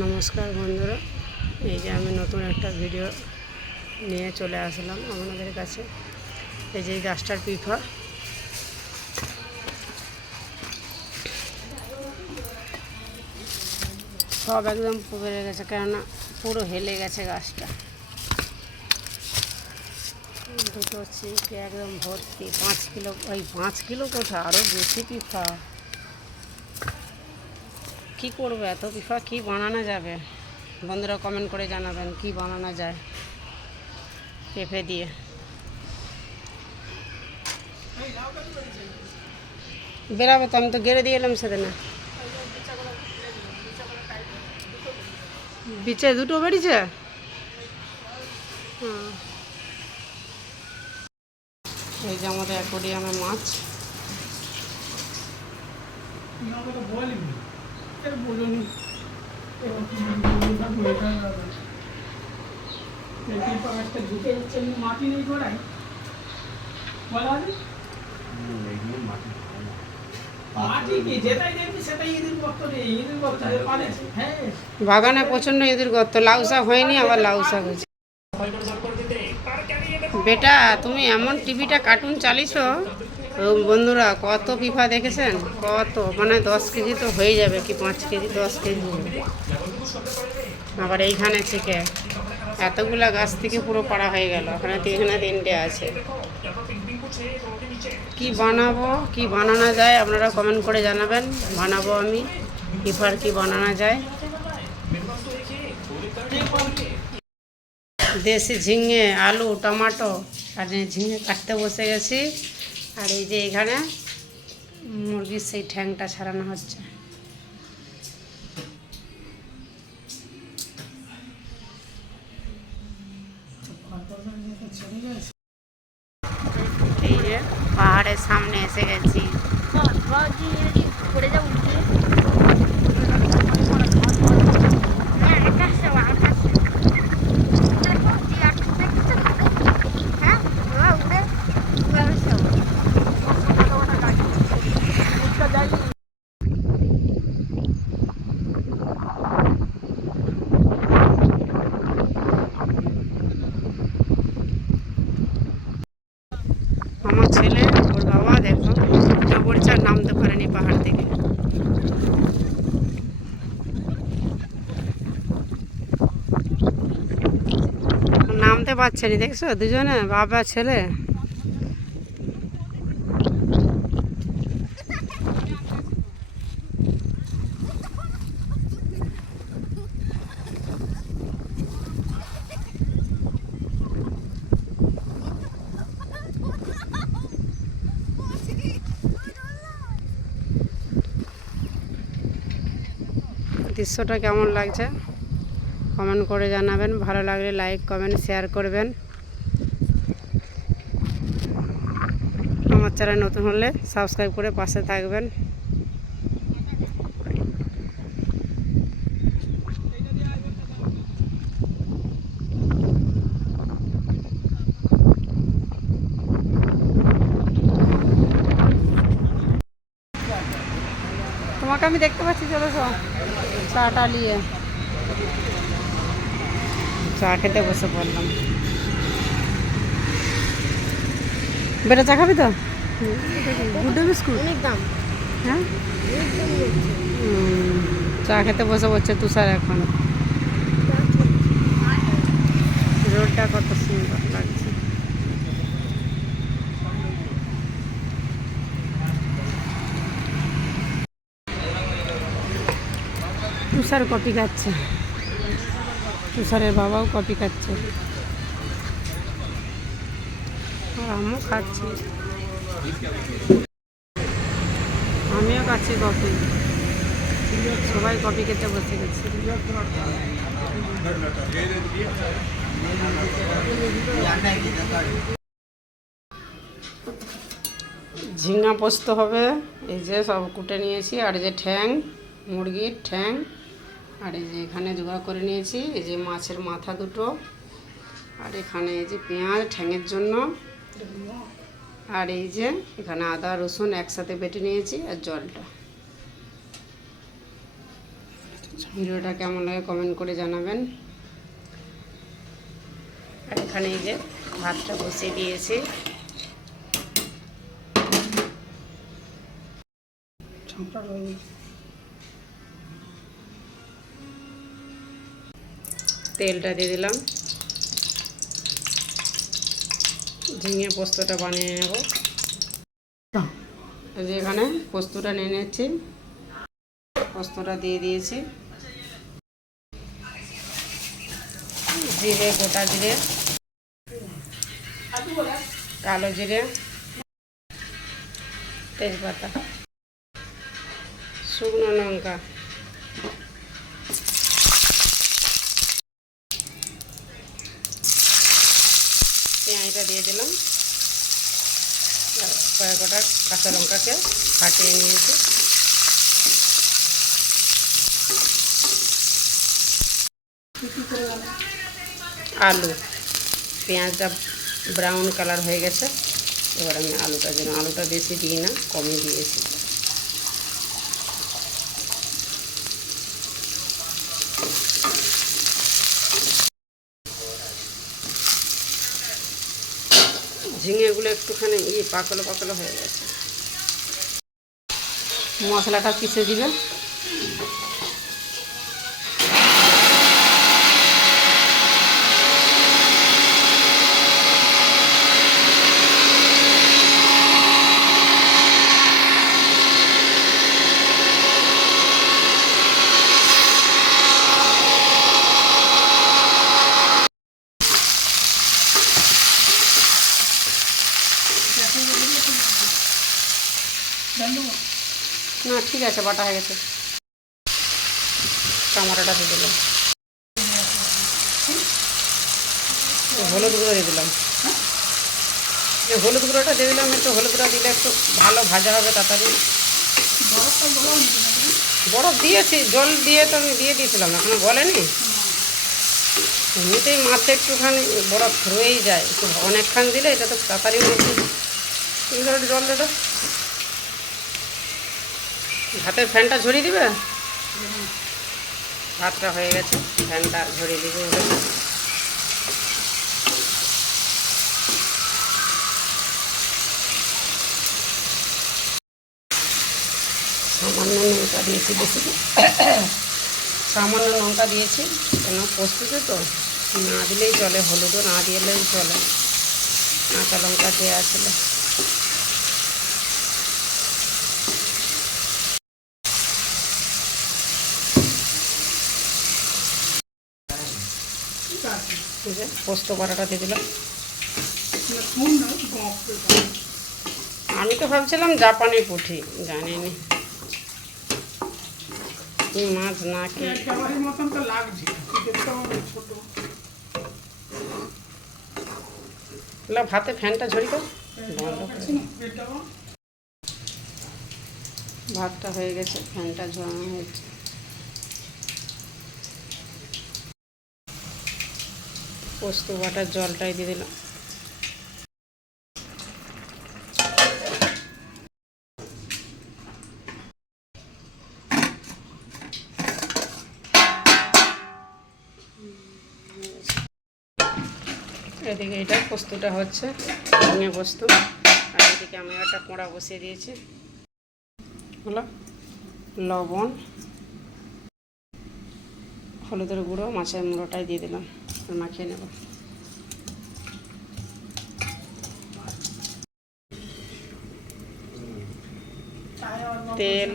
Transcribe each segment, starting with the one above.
নমস্কার বন্ধুরা, এই যে আমি নতুন একটা ভিডিও নিয়ে চলে আসলাম আপনাদের কাছে। এই যে গাছটার পিফা সব একদম পুড়ে গেছে, কেননা পুরো হেলে গেছে গাছটা। দুটো চিপে একদম ভর্তি, 5 কিলো, ওই 5 কিলো কোথায়, আরও বেশি পিফা। কি করবে এত পিফা, কি বানানো যাবে? বন্ধুরা কমেন্ট করে জানাবেন কি বানানো যায় পেঁপে দিয়ে। বেরাবো তো, আমি তো গেড়ে দিয়ে এলাম সেদিনে। বিচে দুটো বেরিয়েছে। এই যে আমাদের অ্যাকোরিয়ামে মাছ। বাগানে প্রচন্ড ইঁদুর গর্ত, লাউ শাক হয়নি, আবার লাউ শাক হয়েছে। বেটা তুমি এমন টিভিটা কার্টুন চালিয়েছ বন্ধুরা, কত পিফা দেখেছেন? কত, মানে 10 কেজি তো হয়ে যাবে, কি 5 কেজি, 10 কেজি। আবার এইখানে থেকে এতগুলা গাছ থেকে পুরো পাড়া হয়ে গেল, এখানে 3টে আছে। কি বানাবো, কি বানানো যায় আপনারা কমেন্ট করে জানাবেন। বানাবো আমি পিফার, কি বানানো যায়। দেশি ঝিঙে, আলু, টমাটো, আর ঝিঙে কাটতে বসে গেছি। আর এই যে এখানে মুরগির সেই ঠ্যাংটা ছাড়ানো হচ্ছে। এই যে পাহাড়ের সামনে এসে গেছি। আমার ছেলে, ওর বাবা দেখো জবরচার নামতে পারেনি পাহাড় থেকে। নামতে পারছে না, দেখছো দুজনে, বাবা ছেলে। দৃশ্যটা কেমন লাগছে কমেন্ট করে জানাবেন। ভালো লাগলে লাইক, কমেন্ট, শেয়ার করবেন। আমার চ্যানেল নতুন হলে সাবস্ক্রাইব করে পাশে থাকবেন। তোমাকে আমি দেখতে পাচ্ছি, চলো চাটা নিয়ে। চা খেতে বসে পড়লাম। বেটা চা খাবি তো? গুড বিস্কুট অনেক দাম। হ্যাঁ, চা খেতে বসে পড়ছে তুষার এখন। রোডটা কত সুন্দর লাগছে। তুষার কফি খাচ্ছে, তুষারের বাবাও কফি খাচ্ছে, আর আমিও খাচ্ছি। আমিও খাচ্ছি কফি, সবাই কফি খেতে বসে গেছে। ঝিঙা পোস্ত হবে, এই যে সব কুটে নিয়েছি। আর এই যে ঠ্যাং, মুরগির ঠ্যাং। আর এই যে এখানে জোগাড় করে নিয়েছি, এই যে মাছের মাথা দুটো। আর এখানে এই যে পেঁয়াজ ঠ্যাংয়ের জন্য। আর এই যে এখানে আদা রসুন একসাথে বেটে নিয়েছি, আর জলটা। ভিডিওটা কেমন লাগে কমেন্ট করে জানাবেন। আর এখানে এই যে ভাতটা বসিয়ে দিয়েছি। তেলটা দিয়ে দিলাম, ঝিঙে পোস্তটা বানিয়ে নেব। যে এখানে পোস্তটা নিয়ে নিচ্ছি, পোস্তটা দিয়ে দিয়েছি, জিরে, গোটা জিরে, কালো জিরে, তেজপাতা, শুকনো লঙ্কা, পেঁয়াজটা দিয়ে দিলাম, কয়েকটা কাঁচা লঙ্কাকে ফাটিয়ে নিয়েছি। আলু, পেঁয়াজটা ব্রাউন কালার হয়ে গেছে, এবার আমি আলুটা বেশি দিই না, কমই দিয়েছি। ঝিঙেগুলো একটুখানি পাকলো পাকলো হয়ে গেছে। মশলাটা পিষে দিবে। না ঠিক আছে, বাটা হয়ে গেছে। টমাটোটা দিয়ে দিলাম, হলুদ গুঁড়ো দিয়ে দিলাম, হলুদ গুঁড়োটা দিয়ে দিলাম। একটু হলুদ গুঁড়ো দিলে একটু ভালো ভাজা হবে তাড়াতাড়ি। বরফ দিয়েছি, জল দিয়ে তো আমি দিয়ে দিয়েছিলাম, এখনো গলেনি। এমনিতেই মাছে একটুখানি বরফ রয়েই যায়, একটু অনেকখান দিলে এটা তো তাড়াতাড়ি হয়েছে। জল দে তো, ভাতের ফ্যানটা ঝরিয়ে দিবে। ভাতটা হয়ে গেছে, ফ্যানটা ঝরিয়ে দিবে। সামান্য লঙ্কা দিয়েছি, বেশি সামান্য লঙ্কা দিয়েছি, কেন পোস্ততে তো না দিলেই চলে, হলুদও না দিলেই চলে, কাঁচা লঙ্কা দেওয়া ছিল। পোস্ত বাটাটা দিয়ে দিলাম। আমি তো ভাবছিলাম জাপানি পুঁটি, জানিনি কি মাছ না কি। ভাতে ফ্যানটা ঝরি তো ভাতটা হয়ে গেছে, ফ্যানটা ঝরানো হয়েছে। পোস্ত বাটার জলটাই দিয়ে দিলাম। এদিকে এটা পোস্তটা হচ্ছে, ঝিঙে পোস্ত। আর এদিকে আমি একটা কোঁড়া বসিয়ে দিয়েছি। হলো লবণ, হলুদের গুঁড়ো, মাছের মুড়োটাই দিয়ে দিলাম, মাখিয়ে নেব। তেল,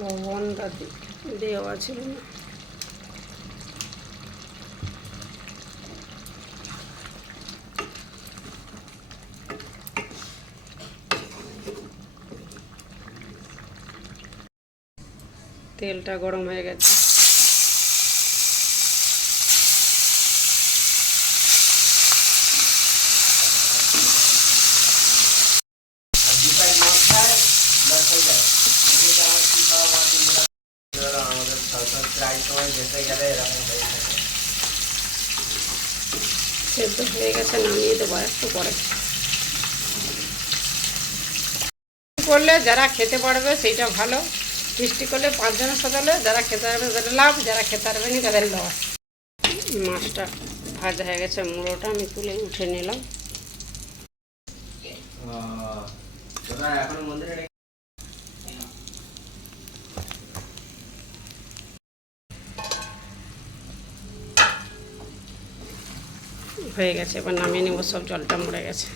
লবণটা দেওয়া ছিল না। তেলটা গরম হয়ে গেছে। সেদ্ধ হয়ে গেছে, নামিয়ে দেবো একটু পরে। করলে যারা খেতে পারবে সেইটা ভালো, মিষ্টি করলে 5 জনের সাথে হলে যারা খেতে পারবে তাদের লাভ, যারা খেতে পারবে না তাদের লস। মাছটা ভাজা হয়ে গেছে, মুড়োটা আমি তুলে উঠে নিলাম। হয়ে গেছে, এবার নামিয়ে নেব। সব জলটা মরে গেছে,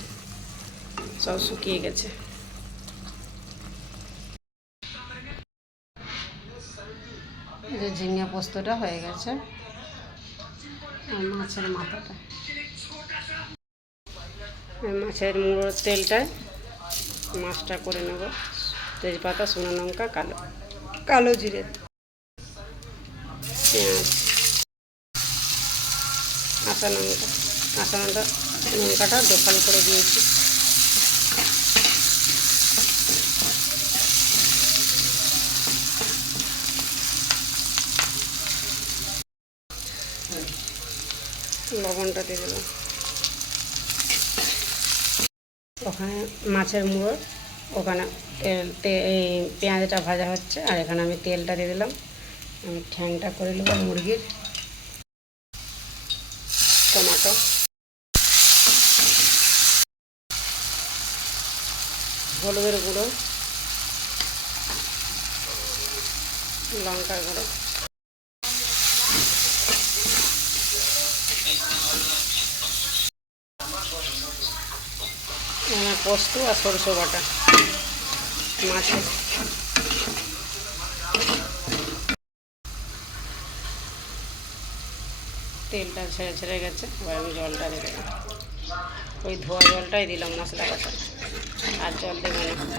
সব শুকিয়ে গেছে। যে ঝিঙে পোস্তটা হয়ে গেছে, আর মাছের মাথাটা, মাছের মুড়োর তেলটায় মাছটা করে নেব। তেজপাতা, শুকনো লঙ্কা, কালো জিরে, পেঁয়াজ, লঙ্কাটা দোকান করে দিয়েছি। লবণটা দিয়ে দিলাম। ওখানে মাছের মুড়ো, ওখানে পেঁয়াজটা ভাজা হচ্ছে, আর এখানে আমি তেলটা দিয়ে দিলাম। আমি ঠ্যাংটা করে নেব মুরগির। টমেটো, হলুদের গুঁড়ো, লঙ্কার গুঁড়ো, পোস্ত আর সরষে বাটা মাছে। তেলটা ছেড়ে গেছে, এবার আমি জলটা দিয়ে দিলাম। ওই ধোয়া জলটাই দিলাম মশলা কষা, আর জল দেবো না।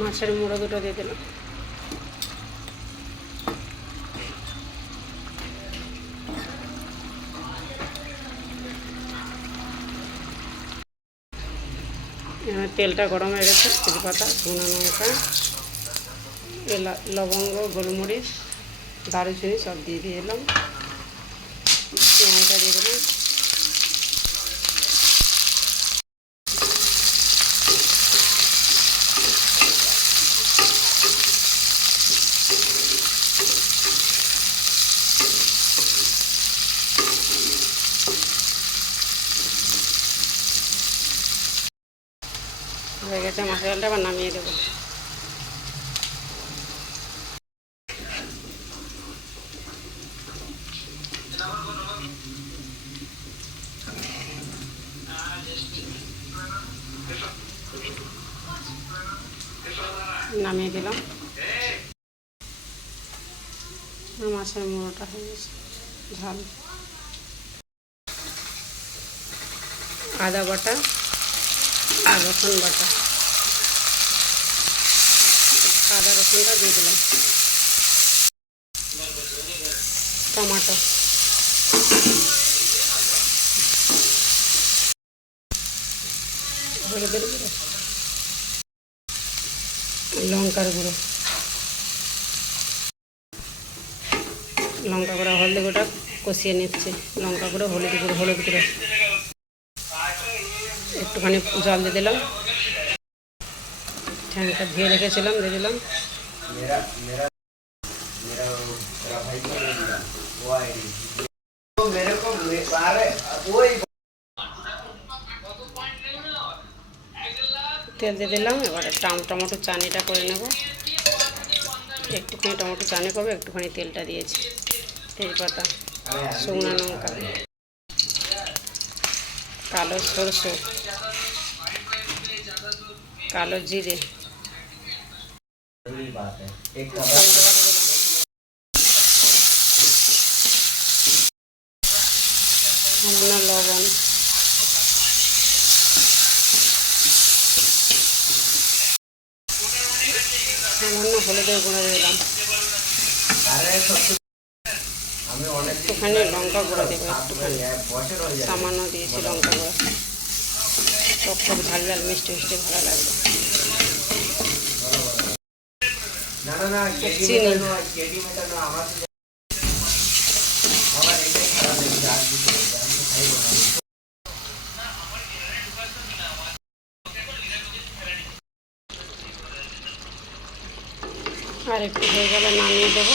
মাছের মুড়ো দুটো দিয়ে দিলাম। তেলটা গরম হয়ে গেছে, তেজপাতা, শুকনো লঙ্কা, লবঙ্গ, গোলমরিচ, দারুচিনি সব দিয়ে দিলাম। পেঁয়াজটা দিয়ে দিলাম। হয়ে গেছে মশলাটা, আবার নামিয়ে দেবো। নামিয়ে দিলাম। মাছের মুড়োটা হয়ে গেছে। ঝাল, আদা বাটা আর রসুন বাটা, আদা রসুনটা দিয়ে দিলাম। টমেটো, হলুদের গুঁড়ো, লঙ্কার গুঁড়ো, হলুদ গুঁড়োটা কষিয়ে নিচ্ছি। লঙ্কা গুঁড়ো, হলুদ গুঁড়ো, একটুখানি জল দিয়ে দিলাম। ঠ্যাংটা ধুয়ে রেখেছিলাম, দিয়ে দিলাম। তেল দিয়ে দিলাম। এবারে টমেটো চানিটা করে নেব। একটুখানি টমেটো চানি করবো, একটুখানি তেলটা দিয়েছি। তেজপাতা, শুকনো লঙ্কা, কালো সরষে, কালো জিরে, লবণ, সামান্য হলুদের গুঁড়ো দিলাম। একটুখানি লঙ্কা গুঁড়ো দেবো, একটুখানি সামান্য দিয়েছি লঙ্কা গুঁড়ো। সব ঝাল ঝাল মিষ্টি ভালো লাগবে। চিনি, আর একটু হয়ে গেলে নামিয়ে দেবো।